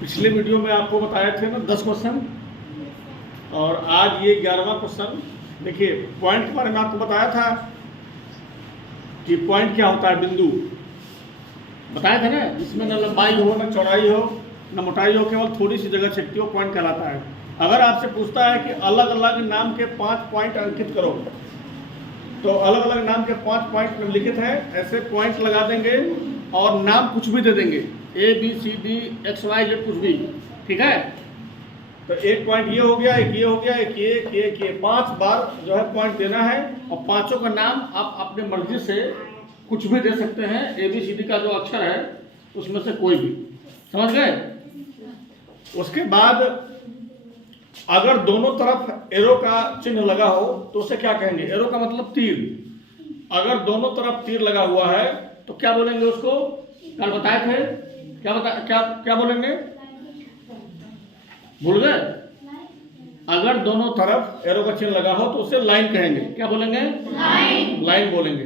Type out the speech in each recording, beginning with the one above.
पिछले वीडियो में आपको बताए थे ना 10 क्वेश्चन, और आज ये 11वां क्वेश्चन। देखिए, पॉइंट के बारे में आपको बताया था कि पॉइंट क्या होता है, बिंदु बताए थे ना। इसमें न लंबाई हो, न चौड़ाई हो, न मोटाई हो, केवल थोड़ी सी जगह छेदती हो, पॉइंट कहलाता है। अगर आपसे पूछता है कि अलग अलग नाम के 5 पॉइंट अंकित करो, तो अलग अलग नाम के 5 पॉइंट निम्नलिखित हैं, ऐसे पॉइंट लगा देंगे और नाम कुछ भी दे देंगे, ABCD XYZ कुछ भी, ठीक है। तो एक पॉइंट ये हो गया, एक ये हो गया, एक ये 5 बार जो है पॉइंट देना है, और पांचों का नाम आप अपने मर्जी से कुछ भी दे सकते हैं। ABCD का जो अक्षर है उसमें से कोई भी, समझ गए। उसके बाद अगर दोनों तरफ एरो का चिन्ह लगा हो तो उसे क्या कहेंगे? एरो का मतलब तीर। अगर दोनों तरफ तीर लगा हुआ है तो क्या बोलेंगे उसको? कल बताए थे, क्या बोलेंगे? भूल गए? अगर दोनों तरफ एरो का चिन्ह लगा हो तो उसे लाइन कहेंगे। क्या बोलेंगे? लाइन बोलेंगे।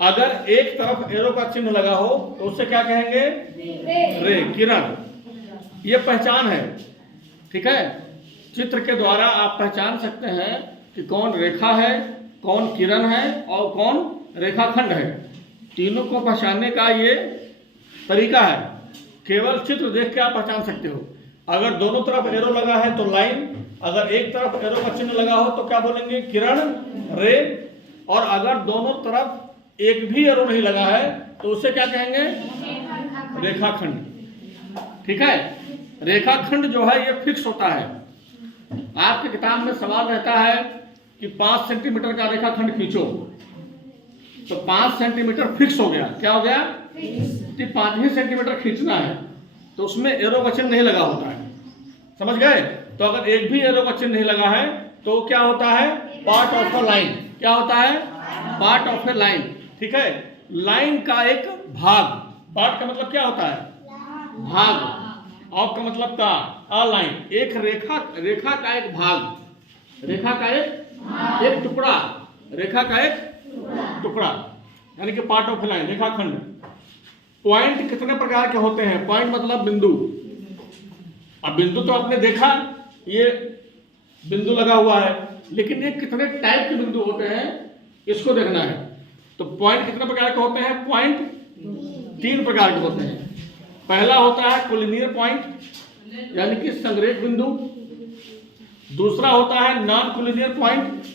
अगर एक तरफ एरो का चिन्ह लगा हो तो उसे क्या कहेंगे? रे, किरण। ये पहचान है, ठीक है। चित्र के द्वारा आप पहचान सकते हैं कि कौन रेखा है, कौन किरण है और कौन रेखाखंड है। तीनों को पहचानने का ये तरीका है, केवल चित्र देख के आप पहचान सकते हो। अगर दोनों तरफ एरो लगा है तो लाइन, अगर एक तरफ एरो का चिन्ह लगा हो तो क्या बोलेंगे? किरण, रे। और अगर दोनों तरफ एक भी एरो नहीं लगा है तो उसे क्या कहेंगे? रेखाखंड, ठीक है। रेखाखंड जो है ये फिक्स होता है। आपके किताब में सवाल रहता है कि 5 सेंटीमीटर का रेखाखंड खींचो, तो 5 सेंटीमीटर फिक्स हो गया। क्या हो गया? 5 ही सेंटीमीटर खींचना है तो उसमें एरो का चिन्ह नहीं लगा होता है, समझ गए। तो अगर एक भी एरो का चिन्ह नहीं लगा है तो क्या होता है? Part of a line. क्या होता है? पार्ट ऑफ ए लाइन, ठीक है। लाइन का एक भाग, पार्ट का मतलब क्या होता है? भाग। ऑफ का मतलब का, अ लाइन, एक रेखा का एक भाग, रेखा का एक टुकड़ा, रेखा का एक टुकड़ा, यानी कि पार्ट ऑफ लाइन, रेखाखंड। पॉइंट कितने प्रकार के होते हैं? पॉइंट मतलब बिंदु। अब बिंदु तो आपने देखा, ये बिंदु लगा हुआ है, लेकिन ये कितने टाइप के बिंदु होते हैं इसको देखना है। तो पॉइंट कितने प्रकार के होते हैं? पॉइंट 3 प्रकार के होते हैं। पहला होता है कोलिनियर पॉइंट, यानी कि संरेख बिंदु। दूसरा होता है नॉन कोलिनियर पॉइंट,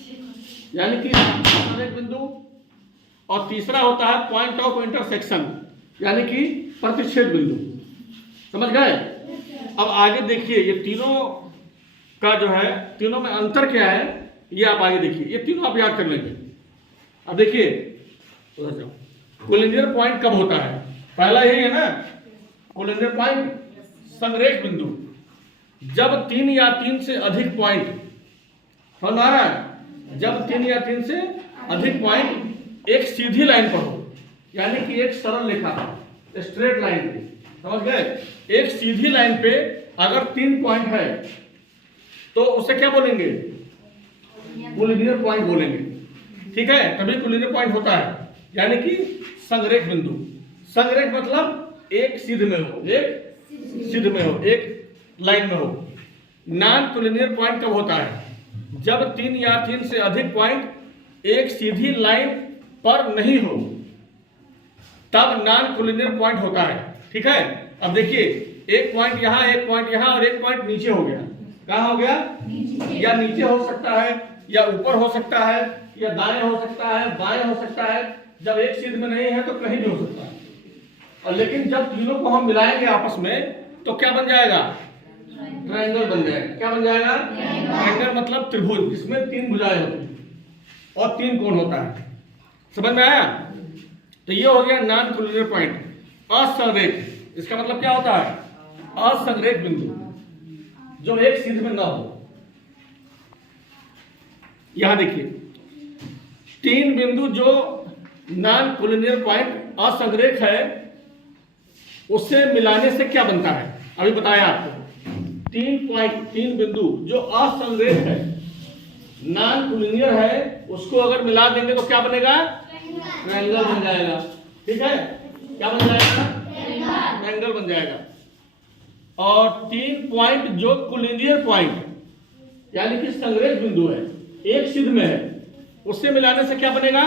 यानी कि संरेख बिंदु। और तीसरा होता है पॉइंट ऑफ इंटरसेक्शन, यानी कि प्रतिच्छेद बिंदु। समझ गए? अब आगे देखिए, ये तीनों का जो है, तीनों में अंतर क्या है ये आप आगे देखिए। ये तीनों आप याद कर लेंगे। अब देखिए, कोलिनियर पॉइंट कब होता है? पहला यही है ना, कोलिनियर पॉइंट, संरेख बिंदु। जब 3 या 3 से अधिक पॉइंट, समझ आ रहा है? जब 3 या 3 से अधिक पॉइंट एक सीधी लाइन पर हो, यानी कि एक सरल रेखा, स्ट्रेट लाइन पे, समझ गए। एक सीधी लाइन पे अगर 3 पॉइंट है तो उसे क्या बोलेंगे? कोलिनियर पॉइंट बोलेंगे, ठीक है। तभी कोलिनियर पॉइंट होता है, यानी कि संरेख बिंदु। संरेख मतलब एक सीध में हो, एक सीध में हो, एक लाइन में हो। नॉन कोलिनियर पॉइंट कब होता है? जब 3 या 3 से अधिक पॉइंट एक सीधी लाइन पर नहीं हो, तब नॉन कोलिनियर पॉइंट होता है, ठीक है। अब देखिए, एक पॉइंट यहाँ, एक पॉइंट यहाँ और एक पॉइंट नीचे हो गया। कहाँ हो गया? या नीचे हो सकता है, या ऊपर हो सकता है, या दाएं हो सकता है, बाएं हो सकता है। जब एक सीध में नहीं है तो कहीं भी हो सकता है। और लेकिन जब तीनों को हम मिलाएंगे आपस में तो क्या बन जाएगा? ट्रायंगल बन जाएगा। क्या बन जाएगा? ट्रायंगल मतलब त्रिभुज, जिसमें 3 भुजाएं होती हैं और 3 कोण होता है। समझ में आया? तो ये हो गया नॉन कोलिनियर पॉइंट, असंरेख। इसका मतलब क्या होता है? असंरेख बिंदु, जो एक सीध में ना हो। यहां देखिए, 3 बिंदु जो नॉन कोलिनियर पॉइंट असंरेख है, उससे मिलाने से क्या बनता है? अभी बताया आपको। 3 बिंदु जो असंरेख है, नॉन कोलिनियर है, उसको अगर मिला देंगे तो क्या बनेगा? ट्रायंगल बन जाएगा, ठीक है। क्या बन जाएगा? ट्रायंगल बन जाएगा। और 3 पॉइंट जो कोलिनियर पॉइंट यानी कि संग्रह बिंदु है, एक सिद्ध में है, उससे मिलाने से क्या बनेगा?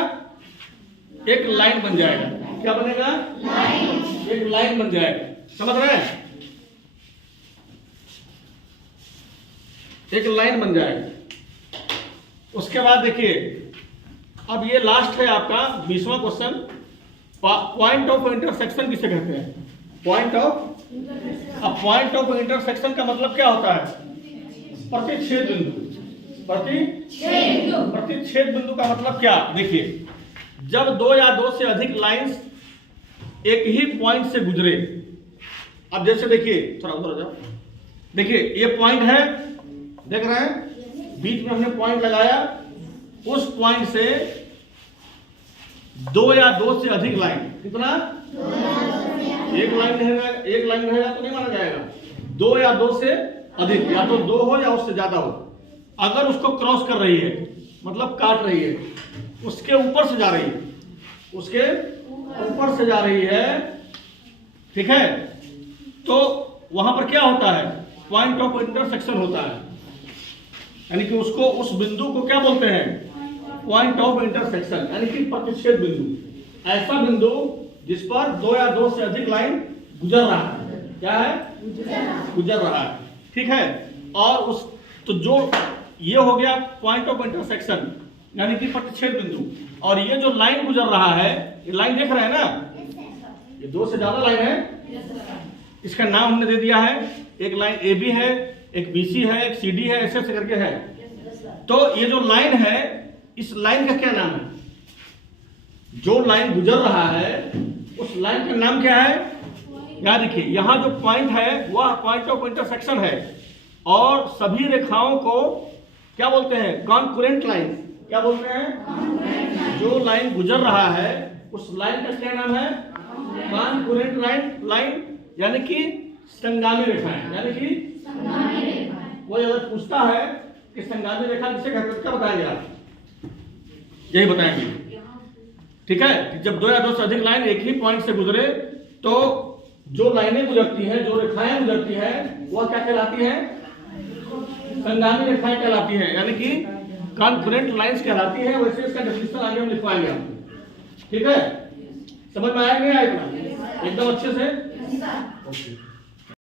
एक लाइन बन जाएगा। क्या बनेगा? लाइन। एक लाइन बन जाएगा। समझ रहे हैं? एक लाइन बन जाएगा। उसके बाद देखिए, अब ये लास्ट है आपका 20वां क्वेश्चन। पॉइंट ऑफ इंटरसेक्शन किसे कहते हैं? पॉइंट ऑफ इंटरसेक्शन का मतलब क्या होता है? प्रतिच्छेद बिंदु। प्रतिच्छेद बिंदु का मतलब क्या? देखिए, जब 2 या 2 से अधिक लाइंस एक ही पॉइंट से गुजरे। अब जैसे देखिए, थोड़ा उधर जाओ, देखिए ये पॉइंट है, देख रहे हैं, बीच में हमने पॉइंट लगाया, उस पॉइंट से 2 या 2 से अधिक लाइन, कितना? एक लाइन रहेगा तो नहीं माना जाएगा। 2 या 2 से अधिक, या तो 2 हो या उससे ज्यादा हो, अगर उसको क्रॉस कर रही है, मतलब काट रही है, उसके ऊपर से जा रही है, उसके ऊपर से जा रही है, ठीक है, तो वहां पर क्या होता है? पॉइंट ऑफ इंटरसेक्शन होता है। यानी कि उसको, उस बिंदु को क्या बोलते हैं? पॉइंट ऑफ इंटरसेक्शन, यानी कि प्रतिच्छेद बिंदु। ऐसा बिंदु जिस पर 2 या 2 से अधिक लाइन गुजर रहा है। क्या है? गुजर रहा है, ठीक है। और उस, तो जो ये हो गया पॉइंट ऑफ इंटरसेक्शन, यानी कि प्रतिच्छेद बिंदु। और ये जो लाइन गुजर रहा है, ये लाइन देख रहे हैं ना, ये 2 से ज्यादा लाइन है, इसका नाम हमने दे दिया है। एक लाइन AB है, एक BC है, एक CD है, ऐसे ऐसे करके है। तो ये जो लाइन है, इस लाइन का क्या नाम है? जो लाइन गुजर रहा है, उस लाइन का नाम क्या है? याद रखिए, यहाँ जो पॉइंट है वह पॉइंट ऑफ इंटरसेक्शन है, और सभी रेखाओं को क्या बोलते हैं? Concurrent line. क्या बोलते हैं? जो लाइन गुजर रहा है, उस लाइन का क्या नाम है? कॉन्करेंट लाइन, यानी कि संगामी रेखाएं। यानी कि कोई अगर पूछता है कि संगामी रेखा किसे कहते हैं, क्या बताएंगे आप? यही बताएंगे, ठीक है। कि जब 2 या 2 से अधिक लाइन एक ही पॉइंट से गुजरे, तो जो लाइनें गुजरती हैं, जो रेखाएं गुजरती हैं, वह क्या कहलाती हैं? संगामी रेखाएं कहलाती हैं, यानी कि कॉन्करेंट लाइंस कहलाती है। वैसे इसका डेफिनेशन आगे हम लिखवाएंगे आपको, ठीक है। समझ में आया नहीं आया? एकदम अच्छे से। ओके।